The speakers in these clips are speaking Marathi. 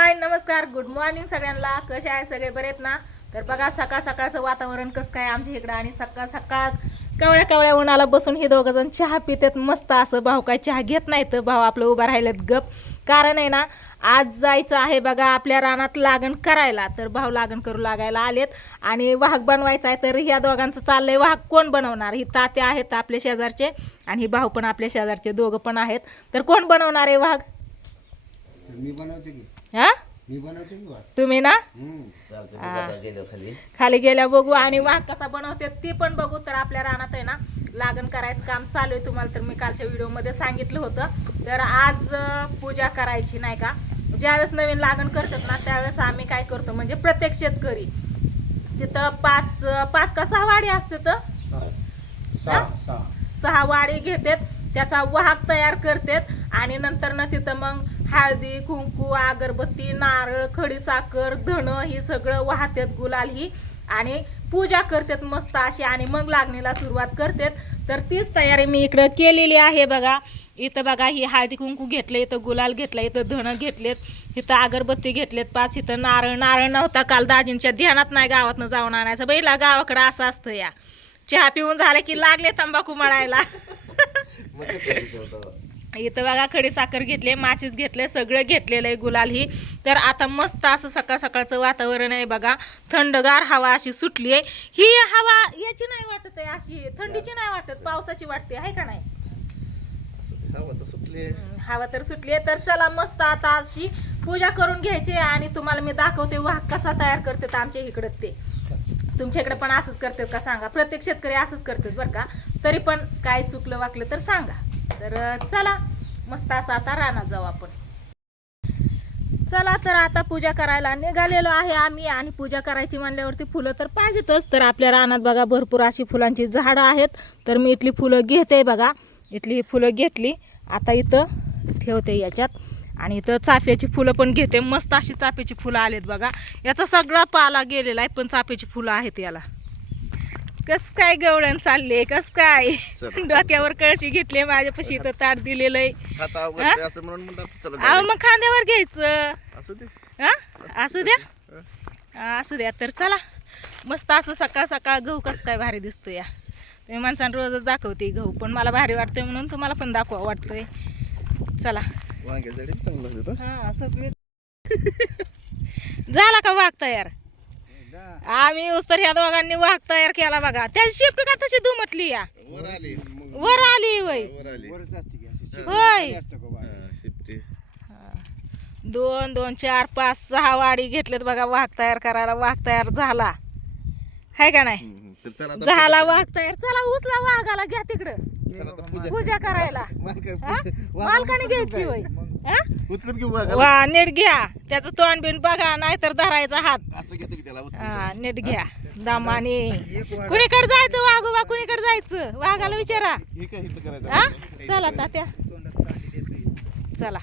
हाय नमस्कार. गुड मॉर्निंग सगळ्यांना. कसे आहे सगळे? बरेत आहेत ना? तर बघा सकाळ सकाळचं वातावरण कसं काय आमच्या इकडं? आणि सकाळ सकाळ कवळ्या कवळ्या उन्हाला बसून हे दोघं जण चहा पितात. मस्त असं भाऊ काय चहा घेत नाही तर भाऊ आपलं उभा राहिलेत. गप. कारण आहे ना आज जायचं आहे बघा आपल्या रानात लागण करायला. तर भाऊ लागण करू लागायला आलेत. आणि वाहक बनवायचा आहे तर ह्या दोघांचं चाललंय वाहक. कोण बनवणार? ही तात्या आहेत आपल्या शेजारचे. आणि ही भाऊ पण आपल्या शेजारचे दोघं पण आहेत. तर कोण बनवणार आहे वाहक? मी बनवते की. हा? मी बनवते की वाट? तुम्ही ना? खाली. खाली गेल्या बघू आणि वाघ कसा बनवते ते पण बघू. तर आपल्या रानात आहे ना लागण करायचं काम चालू आहे. तुम्हाला तर मी कालच्या व्हिडिओमध्ये सांगितलं होतं. तर आज अं, पूजा करायची नाही का? ज्यावेळेस नवीन लागण करतात ना त्यावेळेस आम्ही काय करतो? म्हणजे प्रत्येक शेतकरी तिथं पाच पाच का सहा वाडी असते तर? सहा सहा. सहा वाडी घेतात. त्याचा वाहक तयार करतात. आणि नंतर ना तिथं मग हळदी कुंकू अगरबत्ती नारळ खडीसाखर धणं ही सगळं वाहतात गुलाल ही. आणि पूजा करतात मस्त अशी आणि मग लागणीला सुरुवात करतात. तर तीच तयारी मी इकडं केलेली आहे बघा. इथं बघा ही हळदी कुंकू घेतले इथं गुलाल घेतलं इथं धणं घेतलेत इथं अगरबत्ती घेतलेत पाच इथं नारळ. नारळ नव्हता काल दाजींच्या ध्यानात नाही गावातनं जाऊन आणायचं. बैला गावाकडं असं असतं या. चहा पिऊन झालं की लागले तंबाखू मळायला. इथं बघा खडी साखर घेतले माचीस घेतले सगळं घेतलेलं आहे गुलाल ही. तर आता मस्त असं सकाळ सकाळचं वातावरण आहे बघा. थंडगार हवा अशी सुटली आहे. ही हवा याची नाही वाटत आहे अशी. थंडीची नाही वाटत पावसाची वाटते आहे का नाही? हवा तर सुटली आहे. तर चला मस्त आता अशी पूजा करून घ्यायची आणि तुम्हाला मी दाखवते वाहक कसा तयार करतात आमच्या इकडं ते. तुमच्याकडे पण असंच करतात का सांगा? प्रत्येक शेतकरी असंच करतात बरं का? तरी पण काय चुकलं वाकलं तर सांगा. तर चला. मस्त असं आता रानात जाऊ आपण. चला तर आता पूजा करायला निघालेलो आहे आम्ही आणि पूजा करायची म्हणल्यावरती फुलं तर पाहिजेतच. तर आपल्या रानात बघा भरपूर अशी फुलांची झाडं आहेत. तर मी इथली फुलं घेते बघा. इथली फुलं घेतली. आता इथं ठेवते याच्यात. आणि इथं चाफ्याची फुलं पण घेते. मस्त अशी चाफ्याची फुलं आलेत बघा. याचा सगळा पाला गेलेला आहे पण चाफ्याची फुलं आहेत याला. कस काय गवळण चालले कस काय? डोक्यावर कळशी घेतली माझ्यापाशी इथं ताट दिलेलं आहे मग खांद्यावर घ्यायचं. असू हा? द्या. असू द्या. तर चला. मस्त असं सकाळ सकाळ गहू कसं काय भारी दिसतो या. तुम्ही माणसानं रोजच दाखवते गहू पण मला भारी वाटतंय म्हणून तुम्हाला पण दाखवा वाटतंय. चला. चांगलं. हा सगळे झाला का वाघ तयार? आम्ही तर ह्या दोघांनी वाघ तयार केला बघा. त्याची शिफ्ट का तशी दुमटली या? वर आली. वर आली वय. वर आली. वरच असते की अशी होय? हा, दोन दोन चार पाच सहा वाडी घेतलेत बघा वाघ तयार करायला. वाघ तयार झाला. हाय का नाही? झाला वाघ तयार. चला उचला वाघाला घ्या तिकडं. चला आता पूजा पूजा करायला. मालका- हा? मालकाने घ्यायची होय. हा? उचलून घेऊ. वा नीट घ्या. त्याचं तोंड बिन बघा नाहीतर धरायचा हात. असं घेतो की त्याला उचलून. हा नीट घ्या. दामाने. कुणीकडे जायचं वाघोबा कुणीकडे जायचं? वाघाला विचारा. हे काय इथं करायचं? हा हे? चला तात्या. चला.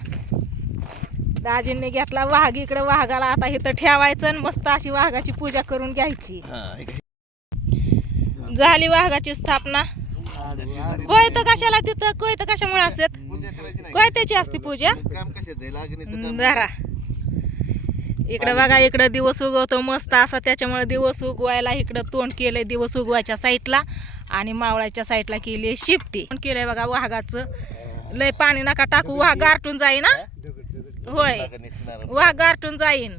दाजींनी घेतला वाघ. इकडे वाघाला आता इथं ठेवायचं आणि मस्त अशी वाघाची पूजा करून घ्यायची. हा, हे काय. झाली वाघाची स्थापना. कोयत कशाला तिथं? कोयत कशामुळे असतात? कोयत्याची असते पूजा? जरा इकडे बघा इकडं दिवस उगवतो मस्त असा. त्याच्यामुळे दिवस उगवायला इकडं तोंड केलंय दिवस उगवायच्या साईडला आणि मावळाच्या साईडला केली शिफ्टी. पण केलंय बघा वाघाचं. लय पाणी नका टाकू वाघ गारटून जाईन होय. वाघ गारटून जाईन?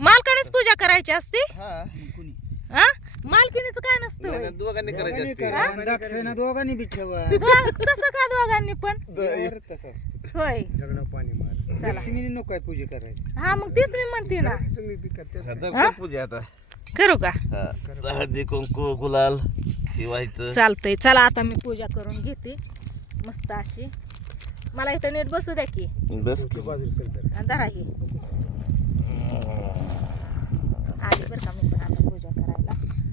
मालकानेच पूजा करायची असते? हा. मालकीनीच काय नसतं नाही, दोघांनी करायची दोघांनी असते. करा, आणि दाक्षिणा दोघांनी बी ठेवा. हा, तसं का दोघांनी पण? वर तसं असतं. होय. दगडा पाणी मार. चला. लक्ष्मीने नको काय पूजा करायची. हा मग तीच मी म्हणते ना. तुम्ही बी करता. हा, हा? पूजा आता. करू का? हा. हळदी कुंकू गुलाल हे व्हायचं. चालतंय. चला आता मी पूजा करून घेते. मस्त अशी. मला इथं नीट बसू द्या की. बस की. बाजूला चल तर. आणि धरा ही. आली बरं का मी पण आता पूजा करायला.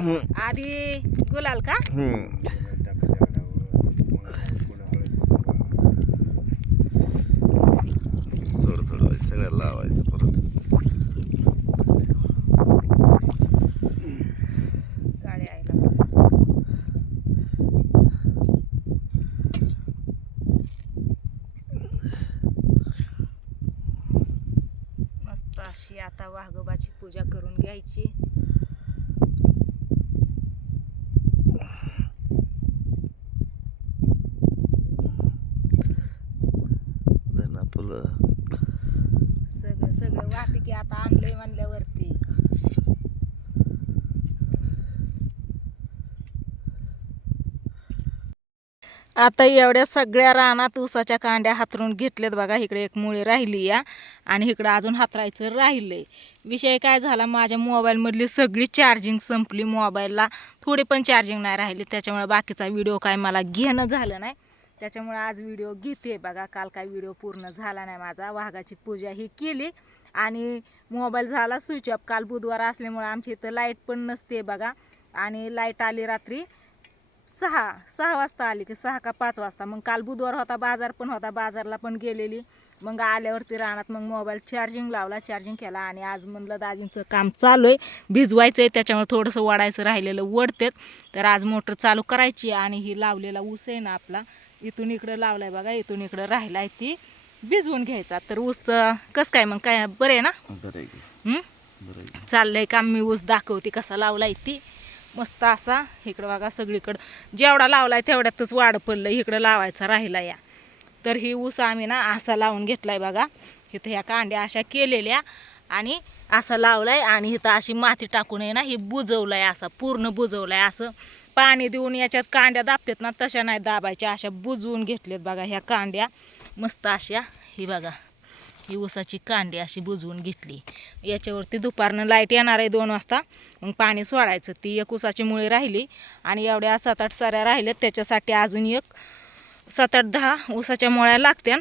आधी गुलाल का? थोडं थोडं सगळ्या लावायचं परत. मस्त अशी आता वाघोबाची पूजा करून घ्यायची. म्हणल्यावरती. आता एवढ्या सगळ्या रानात ऊसाच्या कांड्या हातरून घेतल्यात बघा इकडे एक मुळी राहिली या आणि इकडं अजून हातरायचं राहिलंय. विषय काय झाला माझ्या मोबाईलमधली सगळी चार्जिंग संपली. मोबाईलला थोडी पण चार्जिंग नाही राहिली त्याच्यामुळे बाकीचा व्हिडिओ काय मला घेणं झालं नाही. त्याच्यामुळे आज व्हिडिओ घेते बघा. काल काय व्हिडिओ पूर्ण झाला नाही माझा. वाघाची पूजा ही केली. आणि मोबाईल झाला स्विच ऑफ काल बुधवार असल्यामुळे आमच्या इथं लाइट पण नसते बघा. आणि लाइट आली रात्री सहा सहा वाजता आली की सहा का पाच वाजता. मग काल बुधवार होता बाजार पण होता. बाजारला पण गेलेली. मग आल्यावरती रानात मग मोबाईल चार्जिंग लावला चार्जिंग केला. आणि आज म्हणलं दाजींचं काम चालू आहे भिजवायचं आहे त्याच्यामुळे थोडंसं वडायचं राहिलेलं वडतेत. तर आज मोटर चालू करायची आणि ही लावलेला ऊस आहे ना आपला. इथून इकडं लावलाय बघा इथून इकडं राहिलाय ती. भिजवून घ्यायचा. तर ऊसचं कसं काय मग काय बरं आहे ना. चाललंय काम मी ऊस दाखवते कसा लावलाय ती. मस्त असा इकडं बघा सगळीकडं. जेवढा लावलाय तेवढ्यातच वाढ पडलं इकडं लावायचा राहिला या. तर ही ऊस आम्ही ना असा लावून घेतलाय बघा. इथं ह्या कांड्या अशा केलेल्या आणि असा लावलाय आणि इथं अशी माती टाकून आहे ना ही बुजवलाय असा पूर्ण बुजवलाय असं. पाणी देऊन याच्यात कांड्या दाबतात ना तशा नाही दाबायच्या अशा बुजवून घेतल्यात बघा ह्या कांड्या. मस्त अशा ही बघा ही ऊसाची कांडी अशी बुजवून घेतली. याच्यावरती दुपारनं लाइट येणार आहे दोन वाजता. मग पाणी सोडायचं. ती एक ऊसाची मुळी राहिली आणि एवढ्या सात आठ साऱ्या राहिल्यात. त्याच्यासाठी अजून एक सात आठ दहा ऊसाच्या मुळ्या लागत्या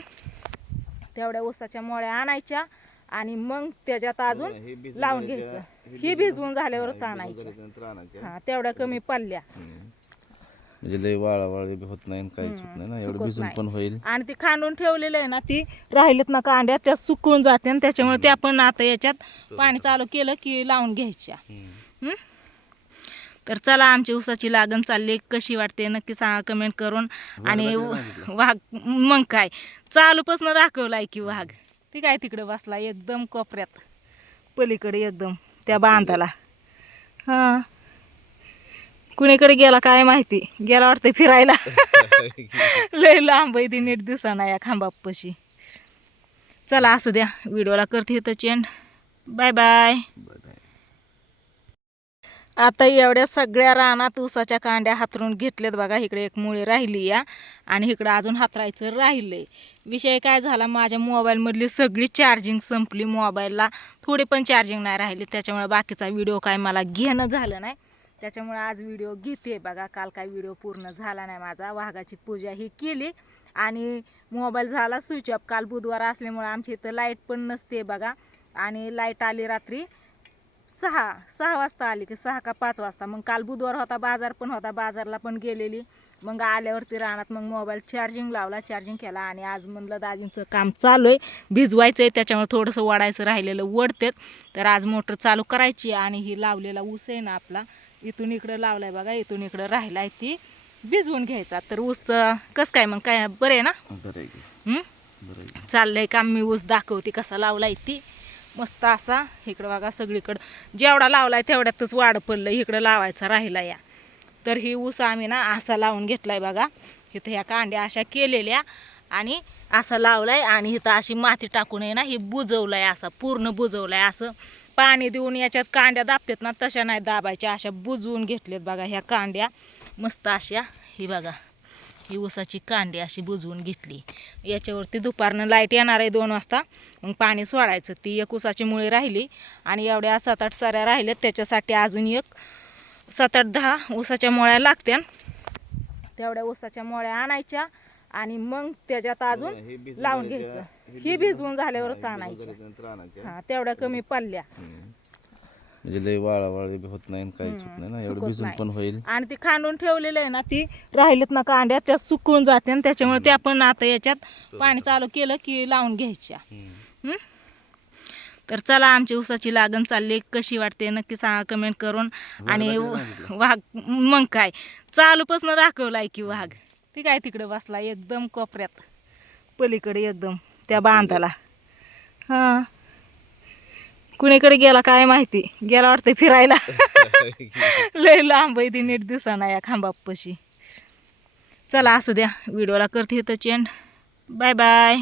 तेवढ्या ऊसाच्या मुळ्या आणायच्या. आणि मग त्याच्यात अजून हे लावून घ्यायचं. हे ही भिजवून झाल्यावरच हे झाल्यानंतर आणायच्या. हा तेवढ्या कमी पडल्या. म्हणजे लय वाळा वाळी बी होत नाही आणि काहीच होत नाही ना एवढं सुकत भिजून नाही. पण होईल. आणि ती खांडून ठेवलेलं आहे ना ती राहिलीत ना कांड्या त्या सुकून जाते आणि त्याच्यामुळे त्या पण आता याच्यात पाणी चालू केलं की लावून घ्यायच्या. हं? तर चला आमची ऊसाची लागण चालली कशी वाटते नक्की सांगा कमेंट करून. आणि वाघ मग काय? चालूपासून दाखवलाय की वाघ ती काय तिकडे बसला एकदम कोपऱ्यात. पलीकडे एकदम त्या बांधाला. हां. कुणीकडे गेला काय माहिती? गेला वाटतं फिरायला. लय लांब आहे ती नीट दिसाना या खांबापाशी. चला असू द्या व्हिडिओला करते इथं चेंड बाय बाय. आता एवढ्या सगळ्या रानात ऊसाच्या कांड्या हातरून घेतल्यात बघा इकडे एक मुळी राहिली या आणि इकडं अजून हातरायचं राहिलं आहे विषय काय झाला माझ्या मोबाईलमधली सगळी चार्जिंग संपली मोबाईलला थोडी पण चार्जिंग नाही राहिली त्याच्यामुळे बाकीचा व्हिडिओ काय मला घेणं झालं नाही. त्याच्यामुळे आज व्हिडिओ घेते बघा काल काय व्हिडिओ पूर्ण झाला नाही माझा. वाघाची पूजा ही केली आणि मोबाईल झाला स्विच ऑफ काल बुधवार असल्यामुळे आमच्या इथं लाइट पण नसते बघा. आणि लाइट आली रात्री सहा सहा वाजता आली की सहा का पाच वाजता. मग काल बुधवार होता बाजार पण होता बाजारला पण गेलेली. मग आल्यावरती रानात मग मोबाईल चार्जिंग लावला चार्जिंग केला आणि आज म्हणलं दाजींचं काम चालू आहे भिजवायचं आहे त्याच्यामुळे थोडंसं वडायचं राहिलेलं वडतेत तर आज मोटर चालू करायची आणि ही लावलेला ऊस आहे ना आपला इथून इकडं लावलाय बघा इथून इकडं राहिलाय ती भिजवून घ्यायचा. तर ऊसचं कसं काय मग काय बरं आहे ना? बरं आहे आहे. चाललंय काम मी ऊस दाखवते कसा लावलाय ती. मस्त असा. इकडं बघा सगळीकडं. जेवढा लावलाय तेवढ्यातच वाढ पडलं इकडं लावायचा राहिला या. तर ही ऊस आम्ही ना असा लावून घेतलाय बघा. इथं ह्या कांड्या अशा केलेल्या आणि असा लावलाय आणि इथं अशी माती टाकून आहे ना ही आहे असा पूर्ण बुजवलाय असं. पाणी देऊन याच्यात कांड्या दाबतात ना तशा नाही दाबायच्या अशा बुजवून घेतल्यात बघा ह्या कांड्या. मस्त अशा ही बघा. ही ऊसाची कांडी अशी बुजवून घेतली. याच्यावरती दुपारनं लाइट येणार आहे दोन वाजता. मग पाणी सोडायचं. ती एक ऊसाची मुळी राहिली आणि एवढ्या सात आठ साऱ्या राहिल्यात. त्याच्यासाठी अजून एक सात आठ दहा ऊसाच्या मोळ्या लागत्या. तेवढ्या ऊसाच्या मोळ्या आणायच्या आणि मग त्याच्यात अजून लावून घ्यायचं. हे भिजवून झाल्यावरच हा, हे तेवढ्या कमी पडल्या. म्हणजे लय वाळा वाळी बी होत नाही आणि काहीच होत हम्म, नाही ना एवढं सुकत भिजून नाही. पण होईल. आणि ती खांडून ठेवलेलं आहे ना ती राहिलीत ना कांड्या त्या सुकून जाते आणि त्याच्यामुळे त्या पण आता याच्यात पाणी चालू केलं की लावून घ्यायच्या. हम्म. हं? तर चला आमची ऊसाची लागण चालली. कशी वाटते नक्की सांगा कमेंट करून. आणि वाघ मग काय? चालूपासून दाखवलाय की वाघ. ती काय तिकडे बसला एकदम कोपऱ्यात. पलीकडे एकदम त्या बांधाला. हां. कुणीकडे गेला काय माहिती? गेला वाटतं फिरायला. लय लांब आहे ती नीट दिसाना या खांबापशी. चला असू द्या व्हिडिओला करते इथं चेंड बाय बाय.